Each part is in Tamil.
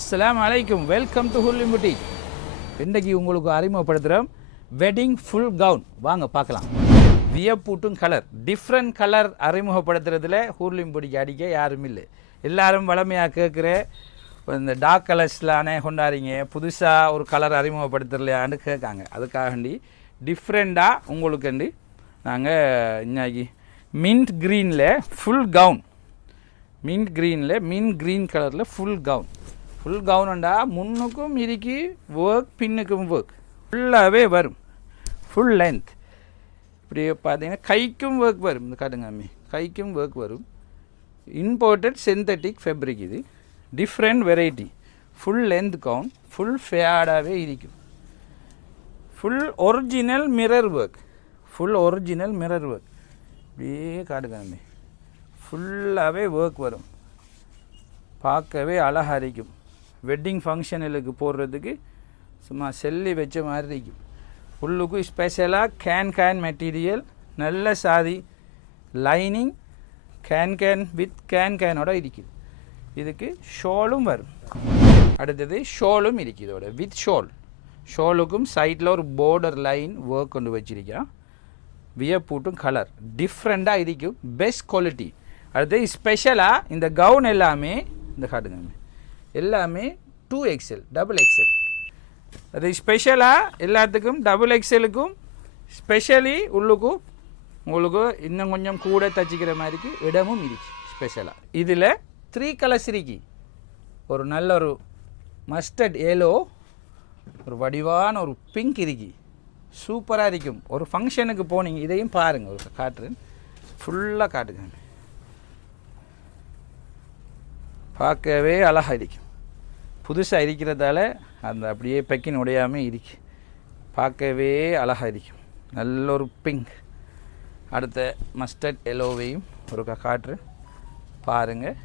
அஸ்லாம் அலைக்கும் வெல்கம் டு ஹுல்லிம்புட்டி இன்றைக்கு உங்களுக்கு அறிமுகப்படுத்துகிறோம் வெட்டிங் ஃபுல் கவுன் வாங்க பார்க்கலாம். வியப்பூட்டும் கலர் டிஃப்ரெண்ட் கலர் அறிமுகப்படுத்துறதுல ஹூர்லிம்புட்டிக்கு அடிக்க யாரும் இல்லை. எல்லாரும் வளமையாக கேட்குற இந்த டார்க் கலர்ஸ்லானே கொண்டாடுறீங்க புதுசாக ஒரு கலர் அறிமுகப்படுத்துறலையான்னு கேட்காங்க. அதுக்காகண்டி டிஃப்ரெண்ட்டாக உங்களுக்குண்டு நாங்கள் இன்னைக்கு மின்ட் க்ரீனில் ஃபுல் கவுன் மின்ட் க்ரீனில் மின்ட் க்ரீன் கலரில் ஃபுல் கவுன் ஃபுல் கவுனுண்டா முன்னுக்கும் இறுக்கி ஒர்க் பின்னுக்கும் ஒர்க் ஃபுல்லாகவே வரும். ஃபுல் லென்த் இப்படி பார்த்தீங்கன்னா கைக்கும் ஒர்க் வரும். இந்த கடுங்காமி கைக்கும் ஒர்க் வரும். இம்போர்ட்டட் சிந்தட்டிக் ஃபேப்ரிக் இது. Different variety full length gown full ஃபேடாகவே இருக்கும். Full original mirror work full original mirror work இப்படியே காட்டுங்க ஃபுல்லாகவே ஒர்க் வரும். பார்க்கவே அழகாக இருக்கும். வெட்டிங் ஃபங்க்ஷனுக்கு போடுறதுக்கு சும்மா செல்லி வச்ச மாதிரி இருக்கும் உள்ளுக்கும் ஸ்பெஷலாக கேன் கேன் மெட்டீரியல் நல்ல சாதி lining can can with can கேனோட இருக்குது இதுக்கு ஷோலும் வரும். அடுத்தது ஷோலும் இருக்குது இதோட. வித் ஷோல் ஷோலுக்கும் சைடில் ஒரு போர்டர் லைன் ஒர்க் கொண்டு வச்சிருக்கான். வியப்பூட்டும் கலர் டிஃப்ரெண்ட்டாக இருக்கும் பெஸ்ட் குவாலிட்டி அடுத்து ஸ்பெஷலாக இந்த கவுன் எல்லாமே இந்த காட்டுங்க. எல்லாமே டூ எக்ஸ்எல் டபுள் எக்ஸ்எல் அது ஸ்பெஷலாக எல்லாத்துக்கும் டபுள் எக்ஸ்எலுக்கும் ஸ்பெஷலி உள்ளுக்கும் உங்களுக்கு இன்னும் கொஞ்சம் கூட தச்சிக்கிற மாதிரிக்கு இடமும் இருக்கு ஸ்பெஷலாக இதில் த்ரீ கலர்ஸ் இருக்கு ஒரு நல்ல ஒரு மஸ்டர்ட் ஏலோ ஒரு வடிவான ஒரு பிங்க் இருக்கு. சூப்பராக இருக்கும். ஒரு ஃபங்க்ஷனுக்கு போனீங்க இதையும் பாருங்கள் ஒரு காட்டுறேன். ஃபுல்லாக காட்டுங்க. பார்க்கவே அழகாக இருக்கும் புதுசாக இருக்கிறதால அந்த அப்படியே பெக்கின் உடையாமல் இருக்கு. பார்க்கவே அழகாக இருக்கும் நல்ல ஒரு பிங்க் அடுத்த மஸ்டர்ட் எல்லோவையும் ஒரு காற்று. பாருங்கள்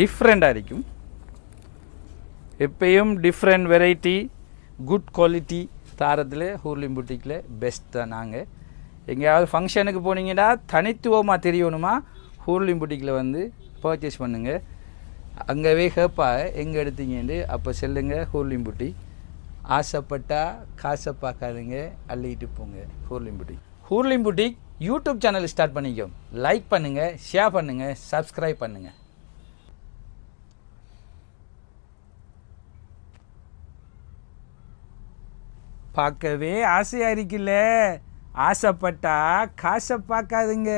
டிஃப்ரெண்ட்டாக இருக்கும். எப்பயும் டிஃப்ரெண்ட் வெரைட்டி குட் குவாலிட்டி தாரத்தில் ஹூர்லிம் புட்டிக்கில் பெஸ்ட் தான் நாங்கள் எங்கேயாவது ஃபங்க்ஷனுக்கு போனீங்கன்னா தனித்துவமாக தெரியணுமா? ஹூர்லிம் புட்டிக்கில் வந்து பர்ச்சேஸ் பண்ணுங்கள் அங்கேவே கேட்பா எங்கே எடுத்தீங்கன்னு அப்போ செல்லுங்க ஹூர்லிம் புட்டி ஆசைப்பட்டா காசை பார்க்காதுங்க அள்ளிக்கிட்டு போங்க ஹூர்லிம் புட்டி Hurlim boutique YouTube channel start பண்ணிக்கோ லைக் பண்ணுங்கள் ஷேர் பண்ணுங்கள் சப்ஸ்கிரைப் பண்ணுங்கள் பார்க்கவே ஆசையாக இருக்குல்ல. ஆசைப்பட்டா காசை பார்க்காதுங்க.